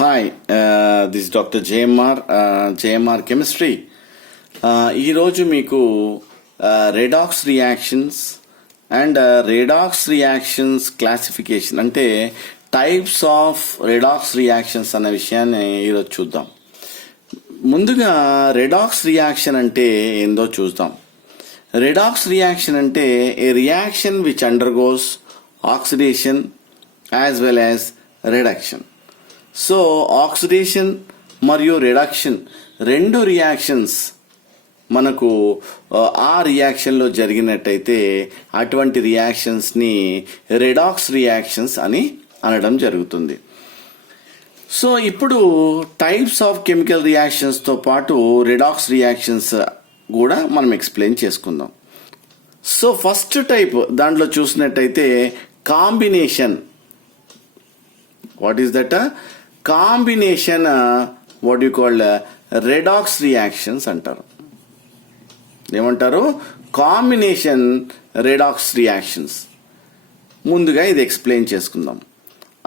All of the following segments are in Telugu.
Hi, this doctor JMR chemistry. ఈరోజు మీకు redox reactions and redox reactions classification అంటే టైప్స్ ఆఫ్ రెడాక్స్ రియాక్షన్స్ అనే విషయాన్ని ఈరోజు చూద్దాం. ముందుగా రెడాక్స్ రియాక్షన్ అంటే ఏందో చూద్దాం. రెడాక్స్ రియాక్షన్ అంటే a reaction which undergoes oxidation as well as reduction. So oxidation మరియు రిడక్షన్ రెండు రియాక్షన్స్ మనకు ఆ రియాక్షన్లో జరిగినట్టయితే అటువంటి రియాక్షన్స్ని రెడాక్స్ రియాక్షన్స్ అని అనడం జరుగుతుంది. సో ఇప్పుడు టైప్స్ ఆఫ్ కెమికల్ రియాక్షన్స్తో పాటు రెడాక్స్ రియాక్షన్స్ కూడా మనం ఎక్స్ప్లెయిన్ చేసుకుందాం. సో ఫస్ట్ టైప్ దాంట్లో చూసినట్టయితే combination. What is that? Combination what you call redox reactions అంటారు. ఏమంటారు? Combination redox reactions. ముందుగా ఇది ఎక్స్ప్లెయిన్ చేసుకుందాం.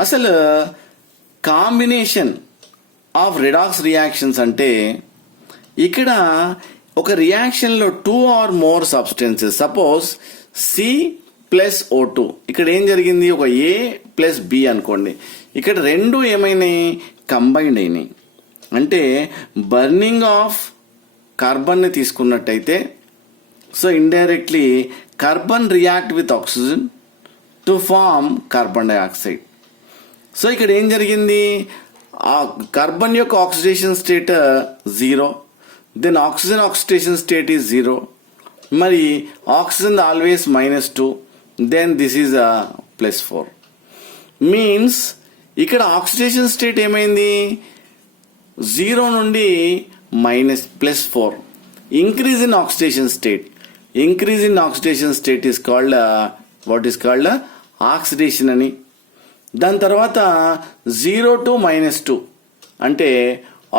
అసలు కాంబినేషన్ ఆఫ్ రెడాక్స్ రియాక్షన్స్ అంటే ఇక్కడ ఒక రియాక్షన్లో 2 or more substances, suppose C+O2, ఇక్కడ ఏం జరిగింది? ఒక A ప్లస్ B అనుకోండి. ఇక్కడ రెండు ఏమైనాయి? కంబైండ్ అయినాయి. అంటే బర్నింగ్ ఆఫ్ కార్బన్ని తీసుకున్నట్టయితే so indirectly carbon react with oxygen to form carbon dioxide. So ఇక్కడ ఏం జరిగింది? ఆ కార్బన్ యొక్క oxidation state 0, then oxygen oxidation state is 0, మరి oxygen always -2, then this is +4. Means ఇక్కడ ఆక్సిడేషన్ స్టేట్ ఏమైంది? 0 నుండి -+4. Increase in oxidation state. Increase in oxidation state is called what is called oxidation అని. దాని తర్వాత 0 to -2 అంటే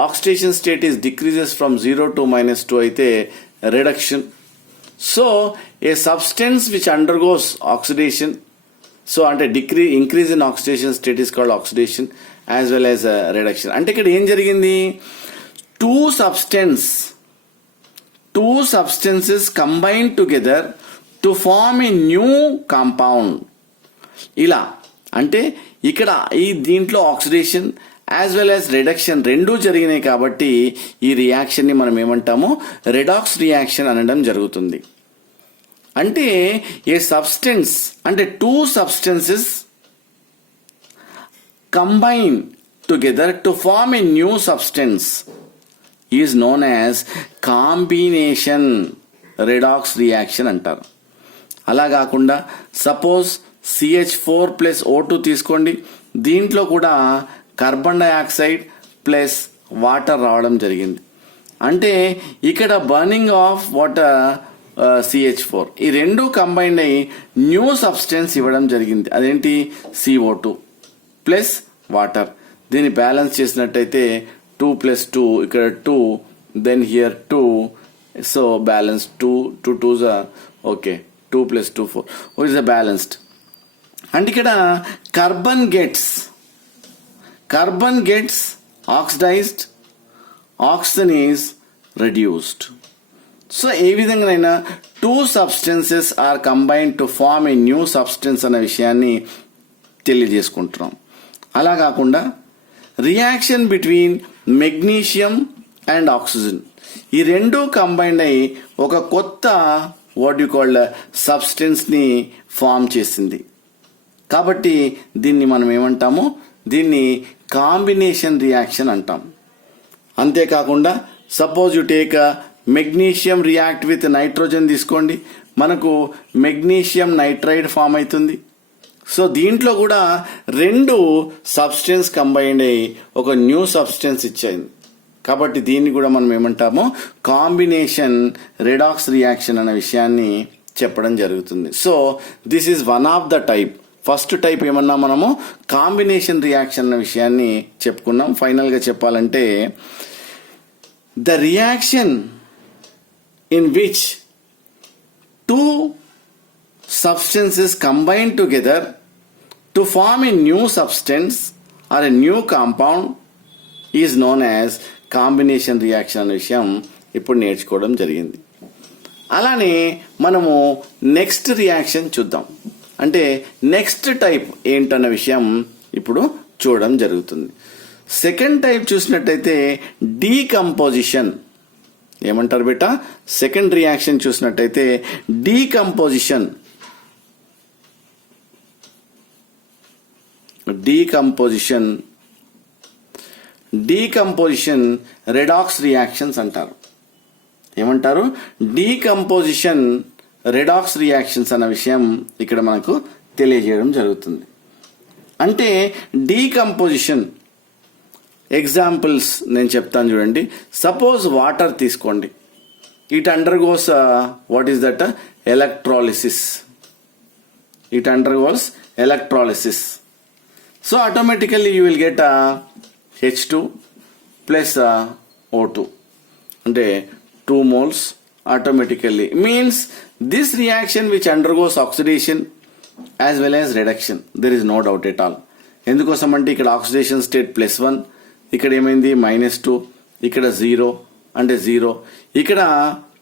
oxidation state is decreases from 0 to -2 అయితే reduction. So a substance which undergoes oxidation, so అంటే increase in oxidation state is called oxidation as well as reduction. అంటే ఇక్కడ ఏం జరిగింది? Two substances combine together to form a new compound. ఇలా అంటే ఇక్కడ దీంట్లో oxidation as well as reduction రెండూ జరిగినాయి కాబట్టి ఈ రియాక్షన్ని మనం ఏమంటాము? రెడాక్స్ రియాక్షన్ అనడం జరుగుతుంది. అంటే ఏ సబ్స్టెన్స్ అంటే 2 substances combine together to form a new substance is known as combination redox reaction అంటారు. అలా కాకుండా సపోజ్ CH4+O2 తీసుకోండి. దీంట్లో కూడా కార్బన్ డైఆక్సైడ్ ప్లస్ వాటర్ రావడం జరిగింది. అంటే ఇక్కడ బర్నింగ్ ఆఫ్ వాటర్ CH4 ఈ రెండు కంబైండ్ అయ్యి న్యూ సబ్స్టెన్స్ ఇవ్వడం జరిగింది. అదేంటి? CO2 plus water. దీన్ని బ్యాలెన్స్ చేసినట్టయితే 2 + 2, ఇక్కడ 2, then here 2, so balance 2 2s okay, 2 + 2 4 which is balanced. అంటే ఇక్కడ carbon gets oxidized, oxygen is reduced. So ఏ విధంగానైనా 2 substances are combined to form a new substance అనే విషయాన్ని తెలియజేసుకుంటున్నాం. అలా కాకుండా reaction between magnesium and oxygen ఈ రెండు కంబైండ్ అయ్యి ఒక కొత్త వాట్ యు కాల్డ్ సబ్స్టెన్స్ని ఫామ్ చేసింది. కాబట్టి దీన్ని మనం ఏమంటాము? దీన్ని కాంబినేషన్ రియాక్షన్ అంటాం. అంతేకాకుండా suppose you take magnesium react with nitrogen తీసుకోండి, మనకు మెగ్నీషియం నైట్రైడ్ ఫామ్ అవుతుంది. సో దీంట్లో కూడా రెండు సబ్స్టెన్స్ కంబైండ్ అయ్యి ఒక న్యూ సబ్స్టెన్స్ ఇచ్చింది. కాబట్టి దీన్ని కూడా మనం ఏమంటాము? కాంబినేషన్ రెడాక్స్ రియాక్షన్ అనే విషయాన్ని చెప్పడం జరుగుతుంది. So this is one of the type. First type ఏమన్నా మనము కాంబినేషన్ రియాక్షన్ అనే విషయాన్ని చెప్పుకున్నాం. ఫైనల్గా చెప్పాలంటే the reaction in which 2 substances combine together to form a new substance or a new compound is known as combination reaction అనే విషయం ఇప్పుడు నేర్చుకోవడం జరిగింది. అలానే మనము నెక్స్ట్ రియాక్షన్ చూద్దాం. అంటే నెక్స్ట్ టైప్ ఏంటన్న విషయం ఇప్పుడు చూడడం జరుగుతుంది. సెకండ్ టైప్ చూసినట్టయితే డీకంపోజిషన్. ఏమంటారు బేటా? సెకండ్ రియాక్షన్ చూసినట్టయితే డీకంపోజిషన్. డీకంపోజిషన్ రెడాక్స్ రియాక్షన్స్ అంటారు. ఏమంటారు? డీకంపోజిషన్ రెడాక్స్ రియాక్షన్స్ అన్న విషయం ఇక్కడ మనకు తెలియజేయడం జరుగుతుంది. అంటే డీకంపోజిషన్ ఎగ్జాంపుల్స్ నేను చెప్తాను చూడండి. సపోజ్ వాటర్ తీసుకోండి. It undergoes what is that? Electrolysis. So automatically you will get H2 plus O2 అంటే 2 moles automatically. Means this reaction which undergoes oxidation as well as reduction, there is no doubt at all. ఎందుకోసం అంటే ఇక్కడ ఆక్సిడేషన్ స్టేట్ +1, ఇక్కడ ఏమైంది -2, ఇక్కడ 0 అంటే 0, ఇక్కడ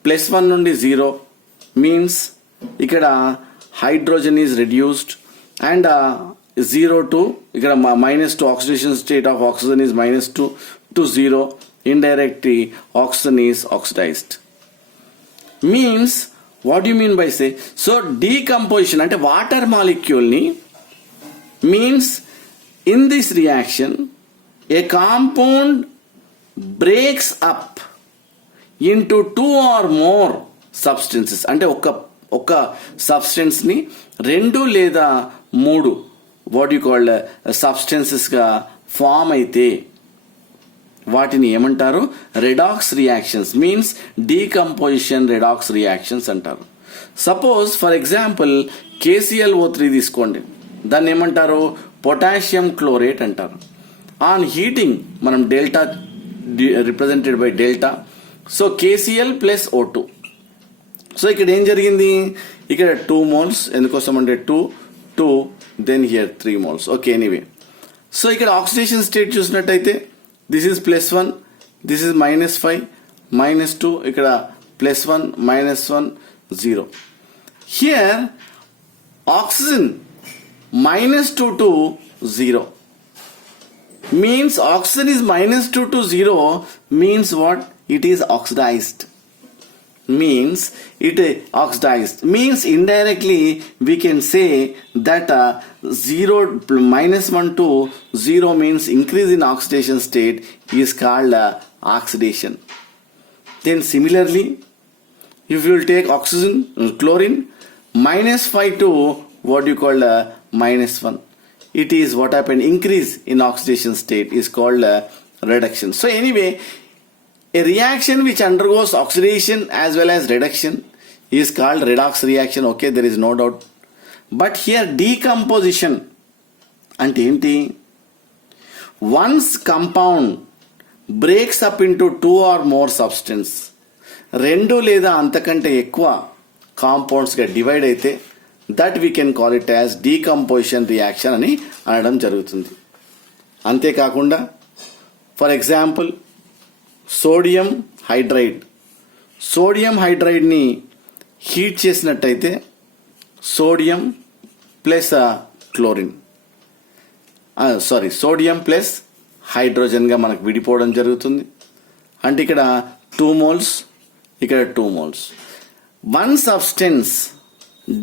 +1 నుండి 0 మీన్స్ ఇక్కడ hydrogen is reduced and 0 to ఇక్కడ -2 oxidation state of oxygen is -2 to 0, indirectly oxygen is oxidized. Means what do you mean by say? So decomposition అంటే వాటర్ మాలిక్యూల్ ని means in this reaction a compound breaks up into 2 or more substances. అంటే ఒక సబ్స్టెన్స్ ని 2 లేదా 3 వాట్ యు కాల్డ్ సబ్స్టెన్సెస్ గా ఫామ్ అయితే వాటిని ఏమంటారు? Redox reactions. Means decomposition redox reactions అంటారు. సపోజ్ ఫర్ ఎగ్జాంపుల్ KClO3 తీసుకోండి. దాన్ని ఏమంటారు? పొటాషియం క్లోరేట్ అంటారు. ఆన్ హీటింగ్ మనం delta represented by delta. So KCl plus O2. So ఇక్కడ ఏం జరిగింది? ఇక్కడ 2 moles. ఎందుకోసం అంటే 2 then here 3 moles. Okay, anyway. So ఇక్కడ ఆక్సిడేషన్ స్టేట్ చూసినట్టయితే this is +1, this is -5, -2, ఇక్కడ +1, -1, 0. Here oxygen -2 to 0 means oxygen is -2 to 0 means what? It is oxidized. Means indirectly we can say that 1 to 0 means increase in oxidation state is called oxidation. Then similarly, if you will take oxygen, chlorine, -5 to what you call -1, it is what happened? Increase in oxidation state is called reduction. So anyway, a reaction which undergoes oxidation as well as reduction is called redox reaction. Okay, there is no doubt. But here decomposition ante enti? Once compound breaks up into 2 or more substance, 2 లేదా అంతకంటే ఎక్కువ కాంపౌండ్స్ గా డివైడ్ అయితే that we can call it as decomposition reaction అని అనడం జరుగుతుంది. అంతేకాకుండా ఫర్ ఎగ్జాంపుల్ సోడియం హైడ్రైడ్ని హీట్ చేసినట్టయితే sodium plus chlorine sodium plus హైడ్రోజన్గా మనకు విడిపోవడం జరుగుతుంది. అంటే ఇక్కడ 2 moles, ఇక్కడ 2 moles. One substance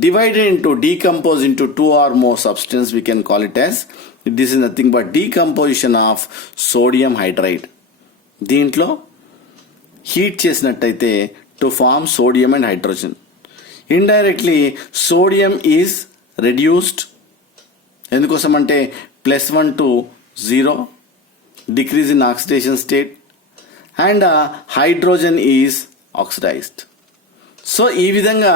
divided into decompose into 2 or more substance, we can call it as, this is nothing but decomposition of sodium hydride. దీంట్లో హీట్ చేసినట్టయితే to form sodium and hydrogen. Indirectly sodium is reduced. ఎందుకోసం అంటే +1 to 0, decrease in oxidation state, and hydrogen is oxidised. సో ఈ విధంగా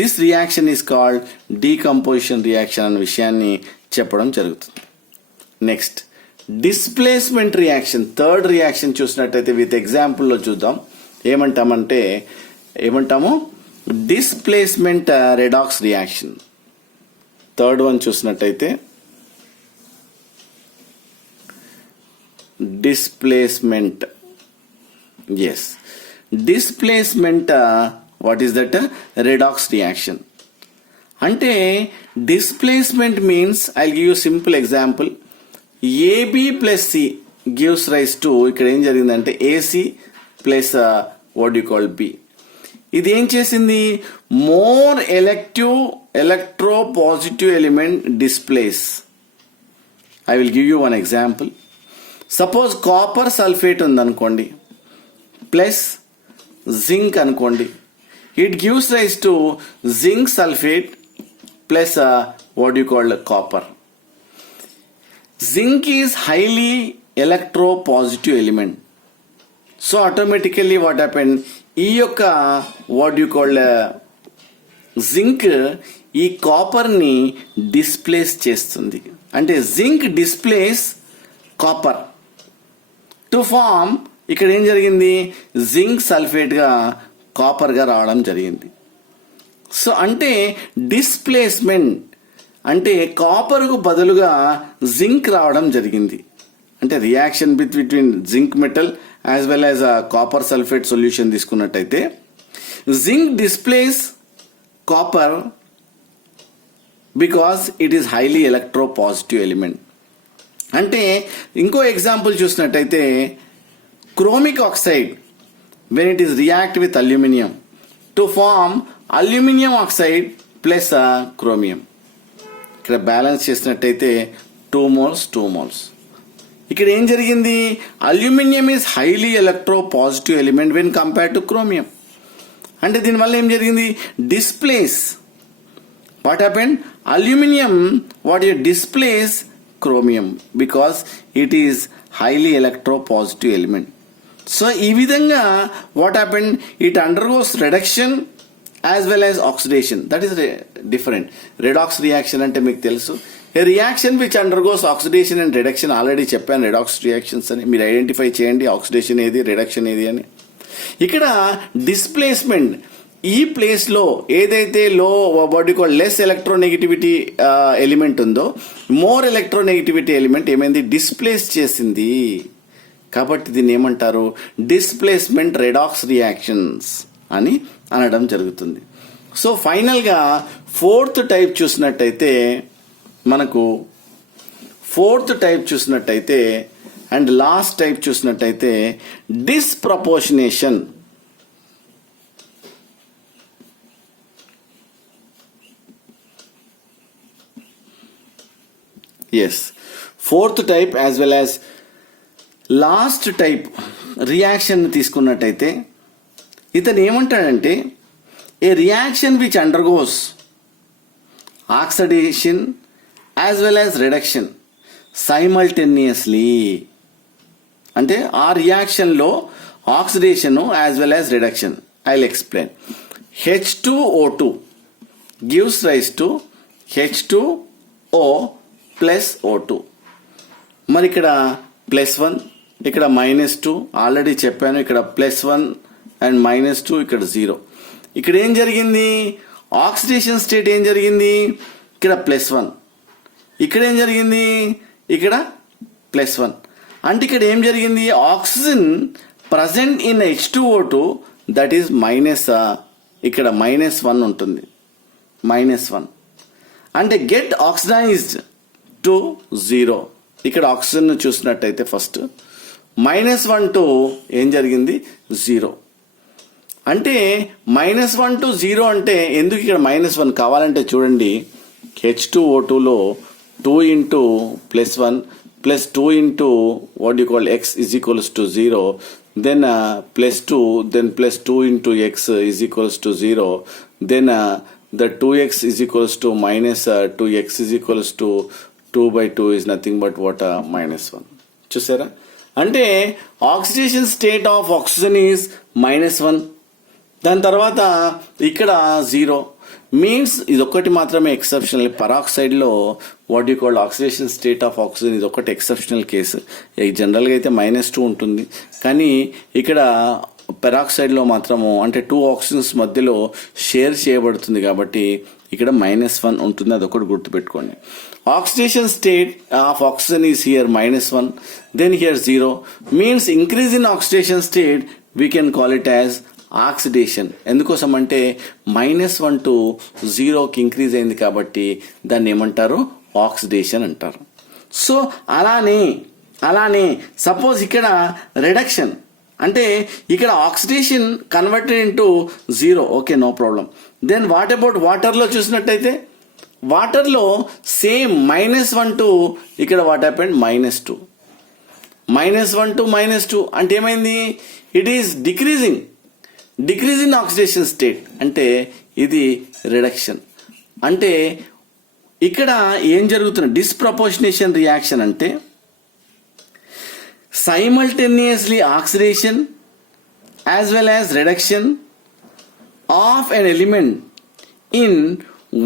this reaction is called decomposition reaction అనే విషయాన్ని చెప్పడం జరుగుతుంది. Next displacement reaction, third reaction చూసినట్టయితే విత్ ఎగ్జాంపుల్లో చూద్దాం. ఏమంటాము displacement redox reaction. Third one చూసినట్టయితే displacement. Yes, displacement, what is that? Redox reaction. అంటే displacement means I give you simple example. AB plus C gives rise to, ఇక్కడ ఏం జరిగిందంటే AC plus what you call B. ఇది ఏం చేసింది? More electropositive element displace. I will give you one example. Suppose copper sulphate ఉందనుకోండి ప్లస్ జింక్ అనుకోండి. It gives rise to zinc sulphate plus what you call copper. Zinc is highly electropositive element. So automatically what happened? ఈ యొక్క what you call zinc ఈ కాపర్ ని డిస్ప్లేస్ చేస్తుంది. అంటే zinc displace copper to form, ఇక్కడ ఏం జరిగింది? జింక్ సల్ఫేట్ గా కాపర్ గా రావడం జరిగింది. సో అంటే డిస్ప్లేస్మెంట్ అంటే కాపర్కు బదులుగా జింక్ రావడం జరిగింది. అంటే reaction between zinc metal as well as copper sulphate solution తీసుకున్నట్టయితే zinc displace copper because it is highly electropositive element. అంటే ఇంకో ఎగ్జాంపుల్ చూసినట్టయితే chromic oxide when it is react with aluminium to form aluminium oxide plus chromium. ఇక్కడ బ్యాలెన్స్ చేసినట్టయితే 2 moles 2 moles. ఇక్కడ ఏం జరిగింది? Aluminium is highly electropositive element when compared to chromium. అంటే దీనివల్ల ఏం జరిగింది? Displace. What happened? Aluminium what you displace chromium because it is highly electropositive element. So ఈ విధంగా what happened? It undergoes reduction as well as oxidation. That is different. Redox reaction అంటే మీకు తెలుసు, a reaction which undergoes oxidation and reduction. Already చెప్పాను రెడాక్స్ రియాక్షన్స్ అని. మీరు ఐడెంటిఫై చేయండి ఆక్సిడేషన్ ఏది, రిడక్షన్ ఏది అని. ఇక్కడ డిస్ప్లేస్మెంట్, ఈ ప్లేస్లో ఏదైతే లో body call less electronegativity element ఉందో మోర్ ఎలక్ట్రోనెగటివిటీ ఎలిమెంట్ ఏమైంది? డిస్ప్లేస్ చేసింది. కాబట్టి దీన్ని ఏమంటారు? డిస్ప్లేస్మెంట్ రెడాక్స్ రియాక్షన్స్ అని అనడం జరుగుతుంది. సో ఫైనల్గా ఫోర్త్ టైప్ చూసినట్టయితే మనకు అండ్ లాస్ట్ టైప్ చూసినట్టయితే disproportionation. Yes, fourth type as well as last type reaction తీసుకున్నట్టయితే ఇతను ఏమంటాడంటే a reaction which undergoes oxidation as well as reduction simultaneously. అంటే ఆ రియాక్షన్లో oxidation as well as reduction. I will explain. H2O2 gives rise to H2O plus O2. మరి ఇక్కడ +1, ఇక్కడ -2 ఆల్రెడీ చెప్పాను. ఇక్కడ +1 అండ్ -2, ఇక్కడ 0. ఇక్కడ ఏం జరిగింది? ఆక్సిడేషన్ స్టేట్ ఏం జరిగింది? ఇక్కడ +1. ఇక్కడ ఏం జరిగింది? ఇక్కడ +1. అంటే ఇక్కడ ఏం జరిగింది? Oxygen present in H2O2 that is ఇక్కడ -1 ఉంటుంది. -1 అంటే గెట్ ఆక్సిడైజ్డ్ టు 0. ఇక్కడ ఆక్సిజన్ చూసినట్టయితే ఫస్ట్ -1 టు ఏం జరిగింది? 0. అంటే -1 టు 0 అంటే ఎందుకు ఇక్కడ -1 కావాలంటే చూడండి, H2O2లో 2 into +1 plus 2 into what you call x is equals to 0, then +2, then +2 into x is equals to 0, then the 2x is equals to -2x is equals to 2/2 is nothing but what -1. చూసారా? అంటే oxidation state of oxygen is -1. దాని తర్వాత ఇక్కడ 0 మీన్స్ ఇదొక్కటి మాత్రమే ఎక్సెప్షనల్. పరాక్సైడ్లో what you called oxidation state of oxygen ఇది ఒకటి ఎక్సెప్షనల్ కేసు. జనరల్గా అయితే -2 ఉంటుంది, కానీ ఇక్కడ పెరాక్సైడ్లో మాత్రము అంటే 2 ఆక్సిజన్స్ మధ్యలో షేర్ చేయబడుతుంది కాబట్టి ఇక్కడ -1 ఉంటుంది, అదొకటి గుర్తుపెట్టుకోండి. Oxidation state of oxygen is here -1, then here 0 means increase in oxidation state we can call it as oxidation. ఎందుకోసం అంటే -1 to 0కి ఇంక్రీజ్ అయింది కాబట్టి దాన్ని ఏమంటారు, ఆక్సిడేషన్ అంటారు. సో అలానే సపోజ్ ఇక్కడ రిడక్షన్ అంటే ఇక్కడ oxidation converted into 0, okay, no problem. Then what about వాటర్లో చూసినట్టయితే వాటర్లో సేమ్ -1 to ఇక్కడ వాట్ హ్యాపెండ్ -2, -1 to -2 అంటే ఏమైంది, it is decrease in oxidation state అంటే ఇది రిడక్షన్. అంటే ఇక్కడ ఏం జరుగుతుంది, డిస్ప్రపోర్షనేషన్ రియాక్షన్ అంటే simultaneously oxidation as well as reduction of an element in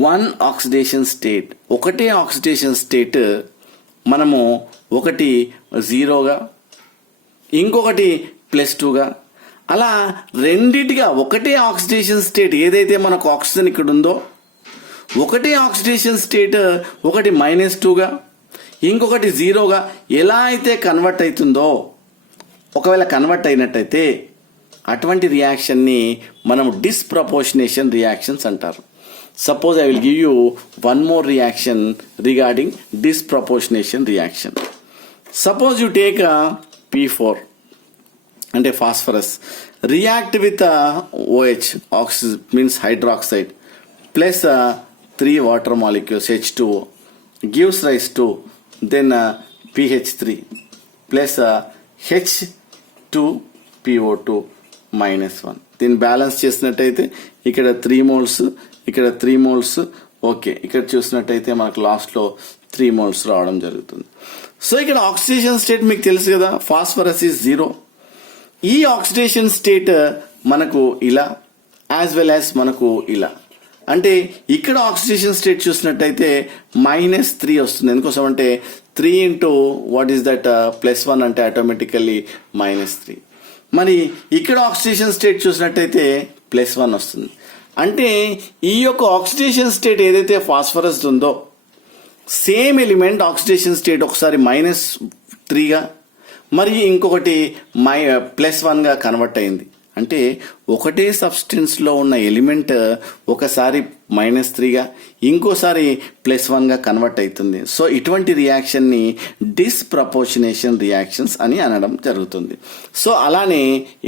one oxidation state. ఒకటే ఆక్సిడేషన్ స్టేట్ మనము ఒకటి 0గా ఇంకొకటి +2గా అలా రెండిటిగా ఒకటే ఆక్సిడేషన్ స్టేట్ ఏదైతే మనకు ఆక్సిజన్ ఇక్కడ ఉందో ఒకటే ఆక్సిడేషన్ స్టేట్ ఒకటి -2గా ఇంకొకటి 0గా ఎలా అయితే కన్వర్ట్ అవుతుందో, ఒకవేళ కన్వర్ట్ అయినట్టయితే అటువంటి రియాక్షన్ని మనం డిస్ప్రపోర్షనేషన్ రియాక్షన్స్ అంటారు. Suppose I will give you one more reaction regarding డిస్ప్రపోర్షనేషన్ reaction. Suppose you take P4 అంటే phosphorus react with OH oxygen means hydroxide plus 3 water molecules H2O gives rise to then PH3 plus H2PO2 -1. దీన్ని బ్యాలెన్స్ చేసినట్టయితే ఇక్కడ 3 moles ఇక్కడ 3 moles, ఓకే, ఇక్కడ చూసినట్టయితే మనకు లాస్ట్లో 3 moles రావడం జరుగుతుంది. సో ఇక్కడ ఆక్సిడేషన్ స్టేట్ మీకు తెలుసు కదా, ఫాస్ఫరస్ ఈజ్ 0. ఈ ఆక్సిడేషన్ స్టేట్ మనకు ఇలా యాజ్ వెల్ యాజ్ మనకు ఇలా, అంటే ఇక్కడ ఆక్సిడేషన్ స్టేట్ చూసినట్టయితే -3 వస్తుంది. ఎందుకోసం అంటే 3 into వాట్ ఈస్ దట్ +1 అంటే ఆటోమేటికల్లీ -3. మరి ఇక్కడ ఆక్సిడేషన్ స్టేట్ చూసినట్టయితే +1 వస్తుంది. అంటే ఈ యొక్క ఆక్సిడేషన్ స్టేట్ ఏదైతే ఫాస్ఫరస్ ఉందో సేమ్ ఎలిమెంట్ ఆక్సిడేషన్ స్టేట్ ఒకసారి -3గా మరి ఇంకొకటి +1గా కన్వర్ట్ అయింది. అంటే ఒకటే సబ్స్టెన్స్లో ఉన్న ఎలిమెంట్ ఒకసారి -3గా ఇంకోసారి +1గా కన్వర్ట్ అవుతుంది. సో ఇటువంటి రియాక్షన్ని డిస్ప్రపోర్షనేషన్ రియాక్షన్స్ అని అనడం జరుగుతుంది. సో అలానే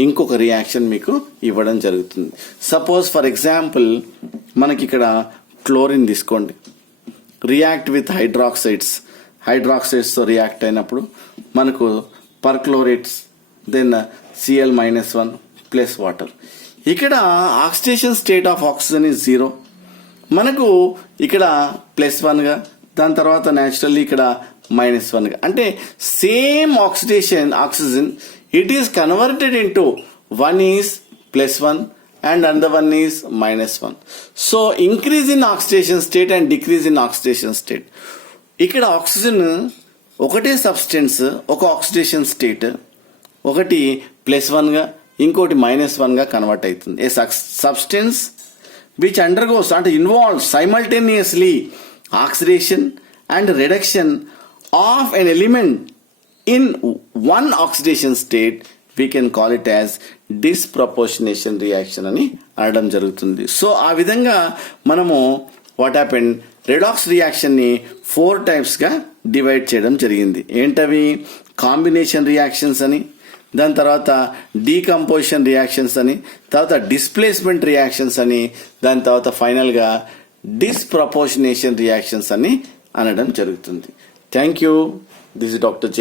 ఇంకొక రియాక్షన్ మీకు ఇవ్వడం జరుగుతుంది. సపోజ్ ఫర్ ఎగ్జాంపుల్ మనకి ఇక్కడ క్లోరిన్ తీసుకోండి, రియాక్ట్ విత్ హైడ్రాక్సైడ్స్తో రియాక్ట్ అయినప్పుడు మనకు పర్క్లోరేట్స్ దెన్ Cl-1 ప్లస్ వాటర్. ఇక్కడ oxidation state of oxygen is 0, మనకు ఇక్కడ +1గా దాని తర్వాత న్యాచురల్లీ ఇక్కడ -1గా, అంటే same oxygen it is converted into one is +1 and another one is -1. So increase in oxidation state and decrease in oxidation state. ఇక్కడ ఆక్సిజన్ ఒకటే సబ్స్టెన్స్ ఒక ఆక్సిడేషన్ స్టేట్ ఒకటి +1గా ఇంకోటి -1గా కన్వర్ట్ అవుతుంది. ఏ సబ్స్టెన్స్ విచ్ అండర్గోస్ అంటే involves simultaneously oxidation and reduction of an element in one oxidation state we can call it as డిస్ప్రపోర్షనేషన్ reaction అని అనడం జరుగుతుంది. సో ఆ విధంగా మనము వాట్ హ్యాపెండ్ రెడాక్స్ రియాక్షన్ని 4 typesగా డివైడ్ చేయడం జరిగింది. ఏంటవి? కాంబినేషన్ రియాక్షన్స్ అని, దాని తర్వాత డీకంపోజిషన్ రియాక్షన్స్ అని, తర్వాత డిస్ప్లేస్మెంట్ రియాక్షన్స్ అని, దాని తర్వాత ఫైనల్గా డిస్ప్రపోర్షనేషన్ రియాక్షన్స్ అని అనడం జరుగుతుంది. Thank you. This is doctor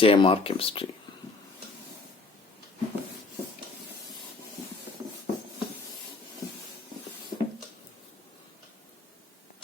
JMR chemistry.